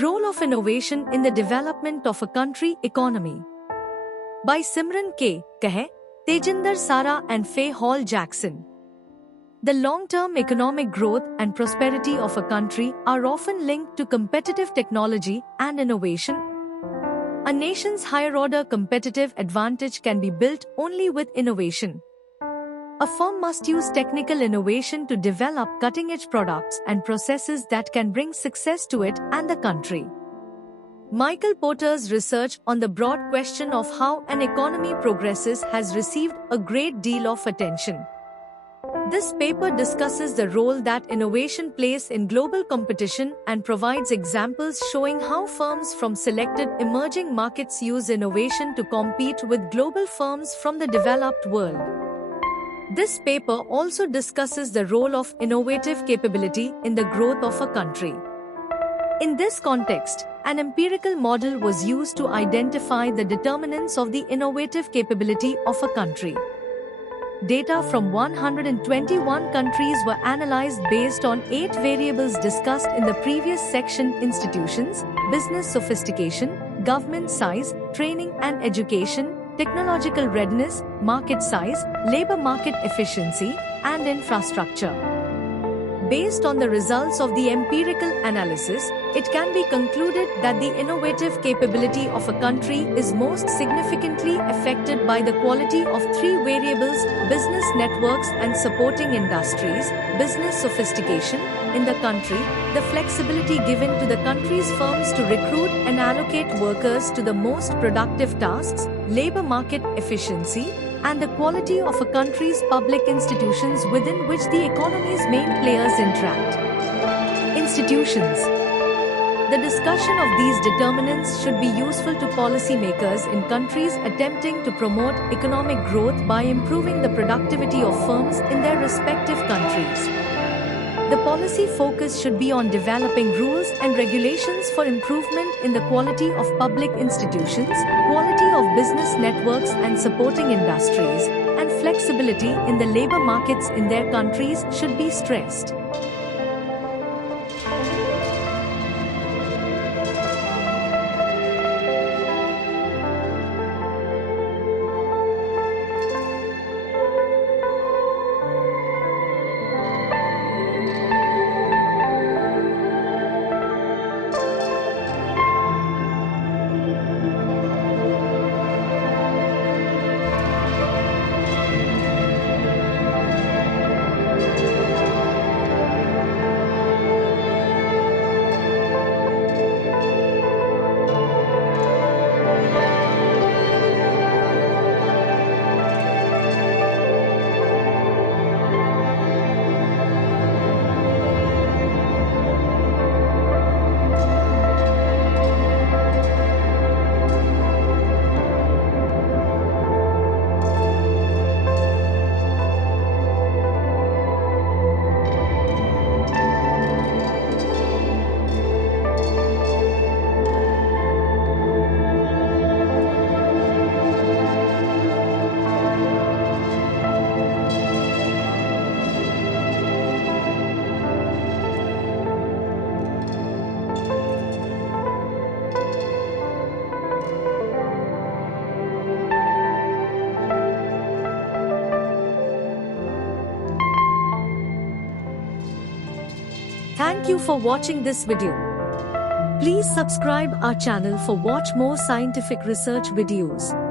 Role of Innovation in the Development of a Country Economy. By Simran K. Kahe, Tejinder Sara and Faye Hall Jackson. The long-term economic growth and prosperity of a country are often linked to competitive technology and innovation. A nation's higher-order competitive advantage can be built only with innovation. A firm must use technical innovation to develop cutting-edge products and processes that can bring success to it and the country. Michael Porter's research on the broad question of how an economy progresses has received a great deal of attention. This paper discusses the role that innovation plays in global competition and provides examples showing how firms from selected emerging markets use innovation to compete with global firms from the developed world. This paper also discusses the role of innovative capability in the growth of a country. In this context, an empirical model was used to identify the determinants of the innovative capability of a country. Data from 121 countries were analyzed based on 8 variables discussed in the previous section: institutions, business sophistication, government size, training and education, technological readiness, market size, labor market efficiency, and infrastructure. Based on the results of the empirical analysis, it can be concluded that the innovative capability of a country is most significantly affected by the quality of 3 variables: business networks and supporting industries, business sophistication in the country, the flexibility given to the country's firms to recruit and allocate workers to the most productive tasks, labor market efficiency, and the quality of a country's public institutions within which the economy's main players interact. Institutions. The discussion of these determinants should be useful to policymakers in countries attempting to promote economic growth by improving the productivity of firms in their respective countries. The policy focus should be on developing rules and regulations for improvement in the quality of public institutions, quality of business networks and supporting industries, and flexibility in the labor markets in their countries should be stressed. Thank you for watching this video. Please subscribe our channel for watch more scientific research videos.